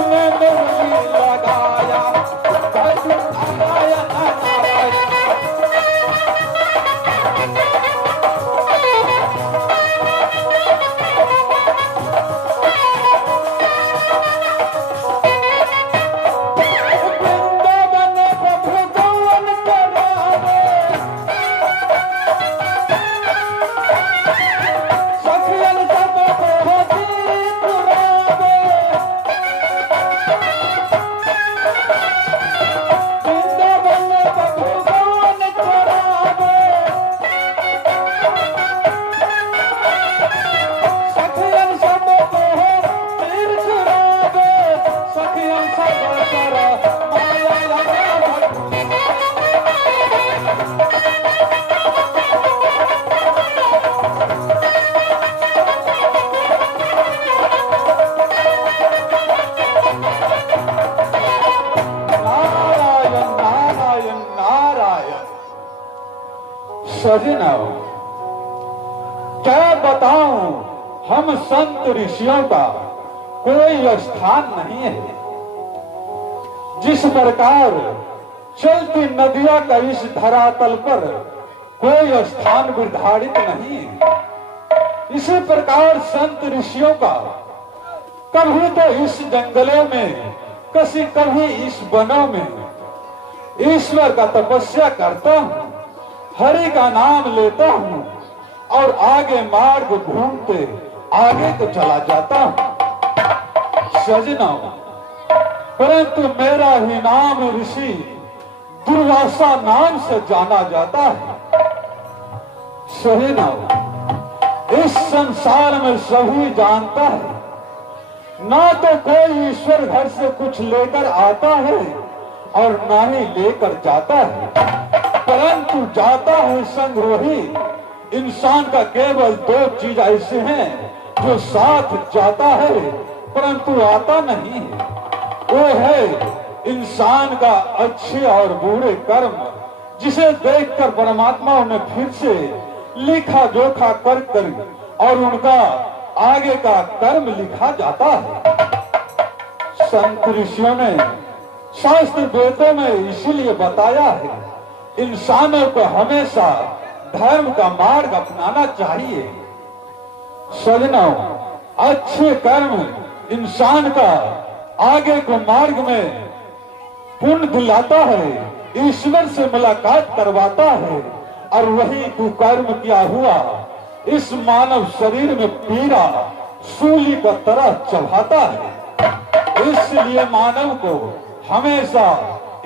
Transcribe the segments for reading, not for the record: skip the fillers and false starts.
उसने मुरली लगाया, नारायण नारायण। सजना, क्या बताऊं, हम संत ऋषियों का कोई स्थान नहीं है। जिस प्रकार चलती नदियों का इस धरातल पर कोई स्थान निर्धारित नहीं है, इसी प्रकार संत ऋषियों का कभी तो इस जंगलों में, कभी इस वनों में ईश्वर का तपस्या करता हूं, हरि का नाम लेता हूं और आगे मार्ग ढूंढते आगे तो चला जाता हूं। सजना, परंतु मेरा ही नाम ऋषि दुर्वासा नाम से जाना जाता है। सजना, इस संसार में सभी जानता है, ना तो कोई ईश्वर घर से कुछ लेकर आता है और ना ही लेकर जाता है, परंतु जाता है संग वही। इंसान का केवल दो चीज ऐसे हैं जो साथ जाता है परंतु आता नहीं है। वो है इंसान का अच्छे और बुरे कर्म, जिसे देखकर परमात्मा ने फिर से लिखा जोखा कर और उनका आगे का कर्म लिखा जाता है। संत ऋषियों ने शास्त्र वेदों में इसीलिए बताया है, इंसानों को हमेशा धर्म का मार्ग अपनाना चाहिए। सजनों, अच्छे कर्म इंसान का आगे को मार्ग में पुण्य दिलाता है, ईश्वर से मुलाकात करवाता है, और वही कुकर्म किया हुआ इस मानव शरीर में पीड़ा सूली का तरह चढ़ाता है। इसलिए मानव को हमेशा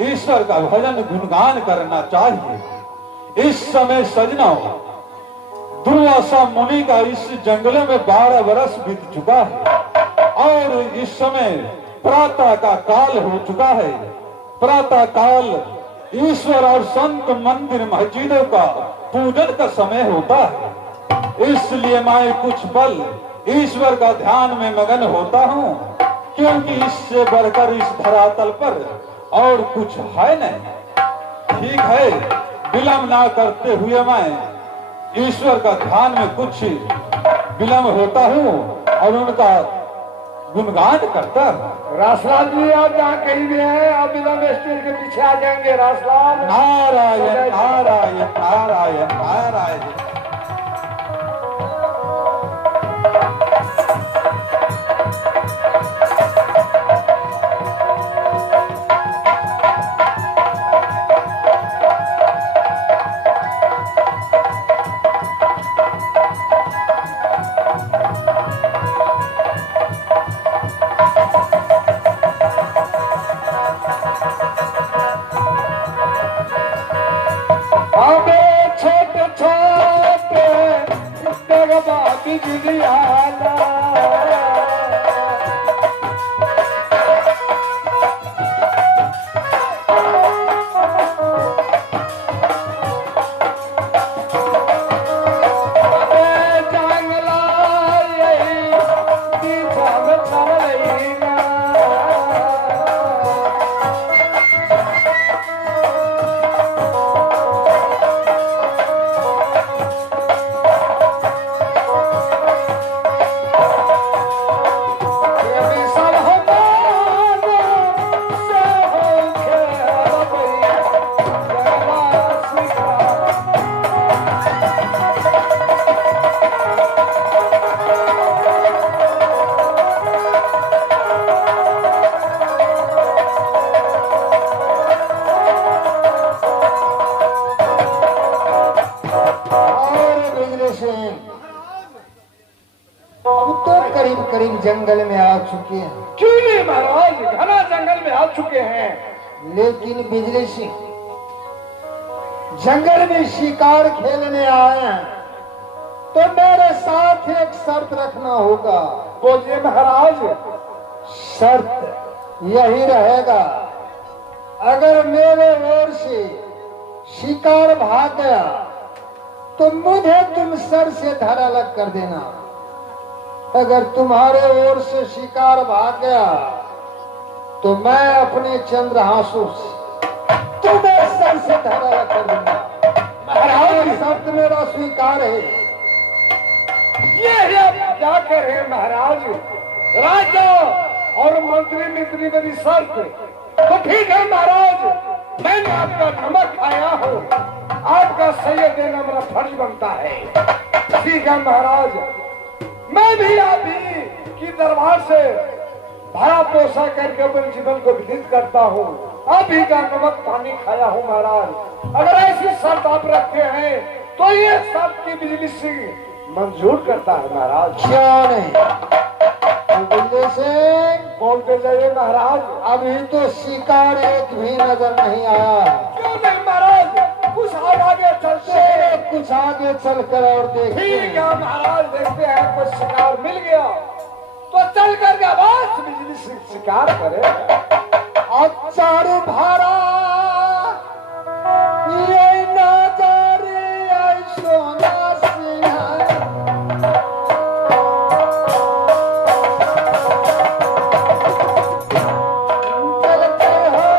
ईश्वर का भजन गुणगान करना चाहिए। इस समय सजना, दुर्वासा मुनि का इस जंगलों में 12 वर्ष बीत चुका है और इस समय प्रातः का काल हो चुका है। प्रातः काल ईश्वर और संत मंदिर मस्जिदों का पूजन का समय होता है। इसलिए मैं कुछ पल ईश्वर का ध्यान में मगन होता हूँ, क्योंकि इससे बढ़कर इस धरातल पर और कुछ है नहीं। ठीक है, विलंब ना करते हुए मैं ईश्वर का ध्यान में कुछ विलंब होता हूँ और उनका गुणगान करता हूँ। रासलाल जी, आप जहाँ कहीं भी हैं, आप विलंब स्टेज के पीछे आ जाएंगे। रासलाल, नारायण नारायण नारायण नारायण। छोटे छोटे जंगल में आ चुके हैं। क्यों नहीं महाराज, घना जंगल में आ चुके हैं। लेकिन बिजली सिंह, जंगल में शिकार खेलने आए हैं तो मेरे साथ एक शर्त रखना होगा। बोलिए महाराज। शर्त यही रहेगा, अगर मेरे ओर से शिकार भाग गया तो मुझे तुम सर से धड़ अलग कर देना। अगर तुम्हारे ओर से शिकार भाग गया तो मैं अपने चंद्रहासु से तुम्हें सर से धड़ अलग कर दूंगा। महाराज शब्द मेरा स्वीकार है। ये आप क्या कर रहे हैं महाराज? राजा और मंत्री में इतनी बड़ी शर्त, तो ठीक है महाराज, मैंने आपका नमक खाया हो, आपका सही देना मेरा फर्ज बनता है। ठीक है महाराज, मैं भी आप ही की दरबार से भरा पोसा करके अपने जीवन को व्यतीत करता हूँ। आप ही का नमक पानी खाया हूँ महाराज। अगर ऐसी शर्त आप रखते हैं तो ये शर्त की बिजली सिंह मंजूर करता है महाराज। क्यों नहीं? बिजली सिंह बोलते जाइए महाराज। अभी तो शिकार एक भी नजर नहीं आया। क्यों नहीं महाराज, कुछ आगे चलते हैं। कुछ आगे चलकर और देखते ठीक है हैं। महाराज, देखते हैं कुछ शिकार मिल गया तो चल करके आवाज बिजली से शिकार करे। और चारू भारा ये नजरे आई सोना सिंह चलते हो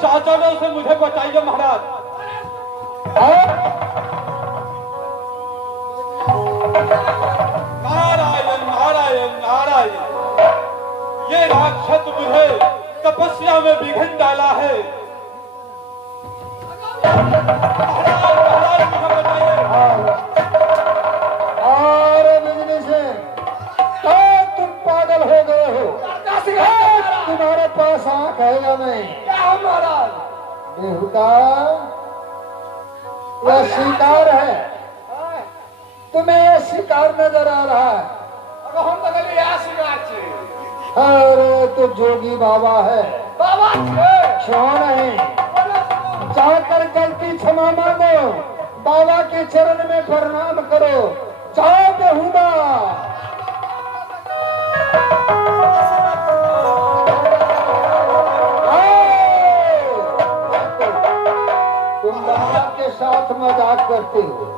शासनों से मुझे बताइए महाराज। नारायण नारायण नारायण, ये राक्षस मुझे तपस्या में बिघन डाला है। महाराज मुझे बताइए। और बिजली से क्या तुम पागल हो गए हो? तुम्हारे पास आंख है या नहीं? क्या महाराज? बेहुदा, यह शिकार है। तुम्हें यह शिकार नजर आ रहा है? हम तो गली यहाँ शिकार छे। अरे तो जोगी बाबा है। बाबा छे। क्यों नहीं? जाकर गलती क्षमा मांगो, बाबा के चरण में प्रणाम करो। जाओ बेहुदा। तुम बाबा के साथ मजाक करते हो।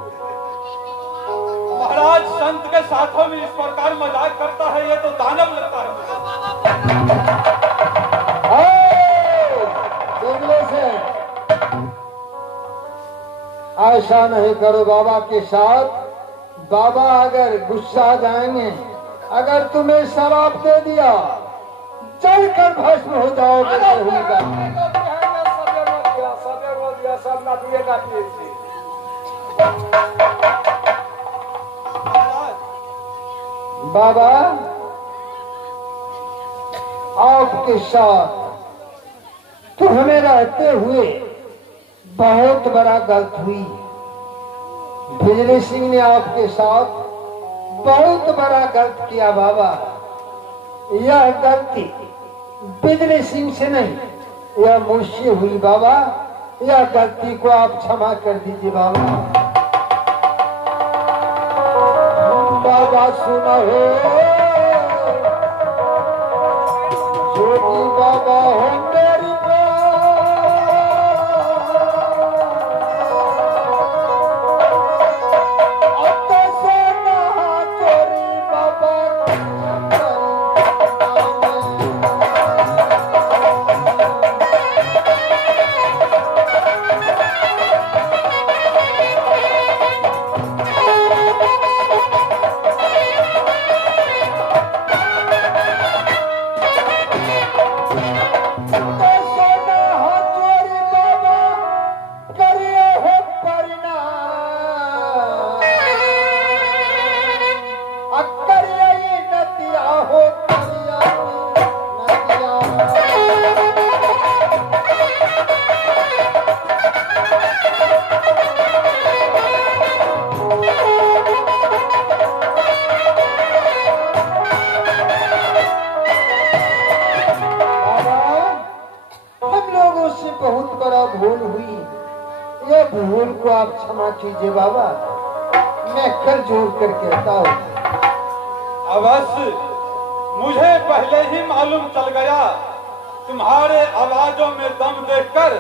महाराज संत के साथों में इस प्रकार मजाक करता है, ये तो दानव लगता है। देखने से ऐसा नहीं करो बाबा के साथ। बाबा अगर गुस्सा जाएंगे, अगर तुम्हें शराब दे दिया, जलकर भस्म हो जाओगे। सब ना दिए ना पिए छी। बाबा आपके साथ तो हमें रहते हुए बहुत बड़ा गलत हुई। बिजली सिंह ने आपके साथ बहुत बड़ा गलत किया बाबा। यह गलती बिजली सिंह से नहीं, यह मुझसे हुई बाबा। यह गलती को आप क्षमा कर दीजिए बाबा। बाबा सुना हो, जोगी बाबा हो मेरी बहुत बड़ा भूल हुई। यह भूल को आप क्षमा कीजिए बाबा। मैं कर जोड़ कर कहता हूँ। अवश्य, मुझे पहले ही मालूम चल गया। तुम्हारे आवाजों में दम देखकर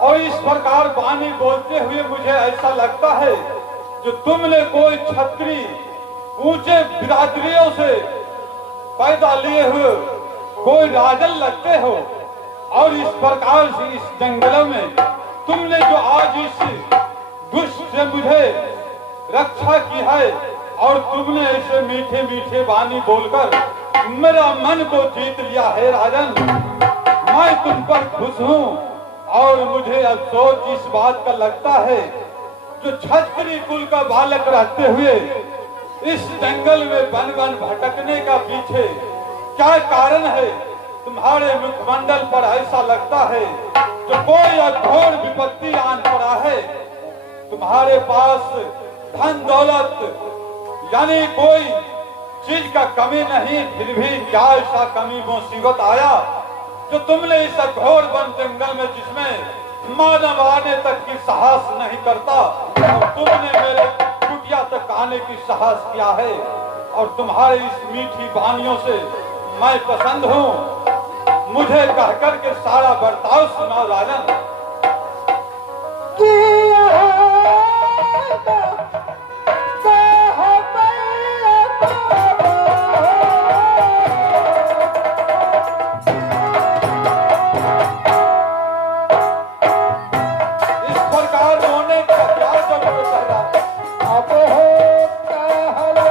और इस प्रकार वाणी बोलते हुए मुझे ऐसा लगता है जो तुमने कोई छत्री ऊंचे बिरादरियों से पैदा लिए हुए कोई राजन लगते हो। और इस प्रकार से इस जंगलों में तुमने जो आज इस दुष्ट से मुझे रक्षा की है और तुमने ऐसे मीठे मीठे वाणी बोलकर मेरा मन को जीत लिया है राजन। मैं तुम पर खुश हूँ और मुझे अफसोस इस बात का लगता है जो क्षत्रिय कुल का बालक रहते हुए इस जंगल में वन वन भटकने का पीछे क्या कारण है। तुम्हारे मुखमंडल पर ऐसा लगता है जो कोई घोर विपत्ति आन पड़ा है। तुम्हारे पास धन दौलत यानी कोई चीज का कमी नहीं, फिर भी क्या ऐसा कमी मुसीबत आया जो तुमने इस घोर वन जंगल में जिसमें मानव आने तक की साहस नहीं करता और तुमने मेरे कुटिया तक आने की साहस किया है। और तुम्हारे इस मीठी वाणियों से मैं पसंद हूँ। मुझे कहकर के सारा बर्ताव सुनाओ राजन। इस प्रकार रोने का क्या जरूरत है? अब हो कहला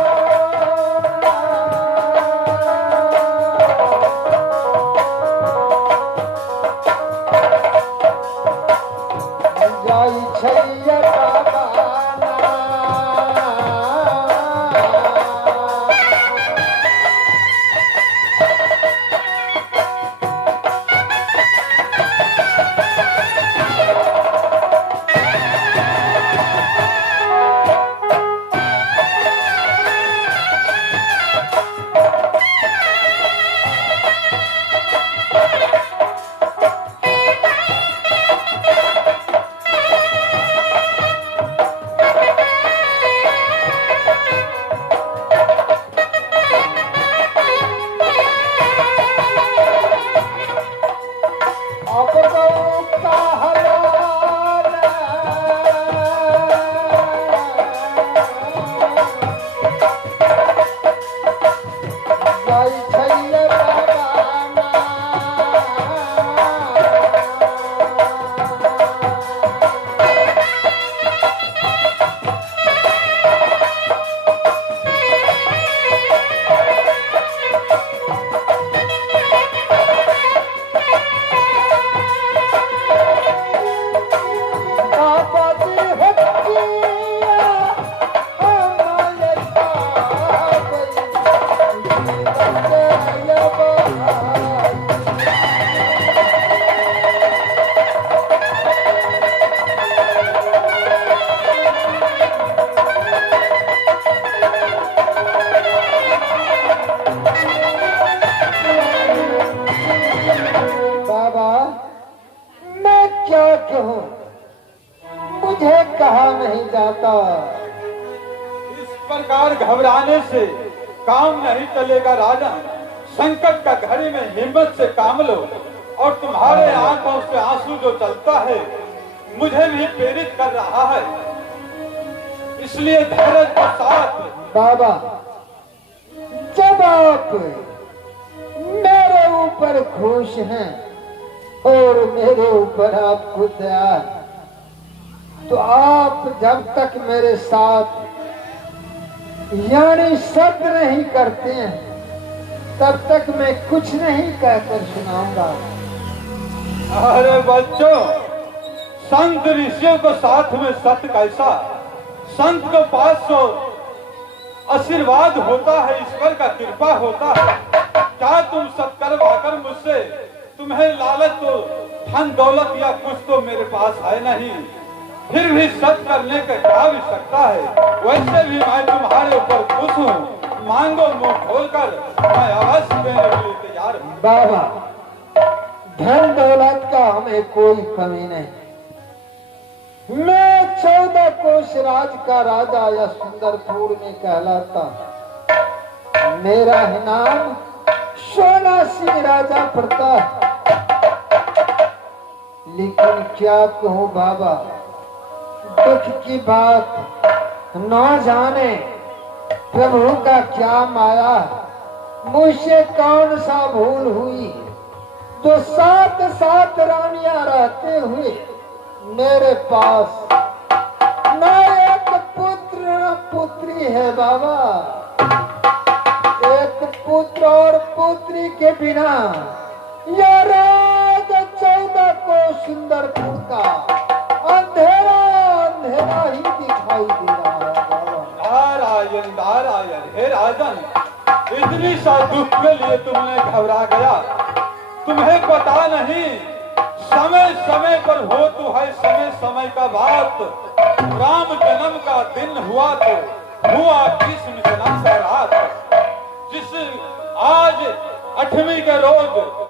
घबराने से काम नहीं चलेगा राजन। संकट का घड़ी में हिम्मत से काम लो, और तुम्हारे आंखों से आंसू जो चलता है मुझे भी प्रेरित कर रहा है, इसलिए धैर्य के साथ। बाबा, जब आप मेरे ऊपर खुश हैं और मेरे ऊपर आपको दया है, तो आप जब तक मेरे साथ यानी शब्द नहीं करते हैं तब तक मैं कुछ नहीं कहकर सुनाऊंगा। अरे बच्चों, संत ऋषियों को साथ में सत्य कैसा? संत के पास तो आशीर्वाद होता है, ईश्वर का कृपा होता है। क्या तुम सत्कर्म आकर मुझसे, तुम्हें लालच तो धन दौलत या कुछ तो मेरे पास है नहीं, फिर भी सत्य करने का क्या आवश्यकता है? वैसे भी मैं तुम्हारे ऊपर खुश हूँ, मांगो मुंह खोलकर, मैं अवश्य देने के लिए तैयार हूँ। बाबा, धन दौलत का हमें कोई कमी नहीं। मैं 14 कोष राज का राजा या सुंदरपुर में कहलाता। मेरा ही नाम सोना सिंह राजा प्रताप। लेकिन क्या कहूँ बाबा, दुख की बात, न जाने प्रभु का क्या माया, मुझसे कौन सा भूल हुई तो 7 रानियां रहते हुए मेरे पास न एक पुत्र न पुत्री है बाबा। एक पुत्र और पुत्री के बिना यह राज 14 को सुंदरपुर का अंधेरा अंधेरा ही दिखाई दे रहा है बाबा। नारायण नारायण। हे राजन, इतनी सा दुख के लिए तुमने घबरा गया? तुम्हें पता नहीं, समय समय पर हो तो है समय समय का बात। राम जन्म का दिन हुआ तो हुआ कृष्ण जन्म का रात। जिस आज 8वीं के रोज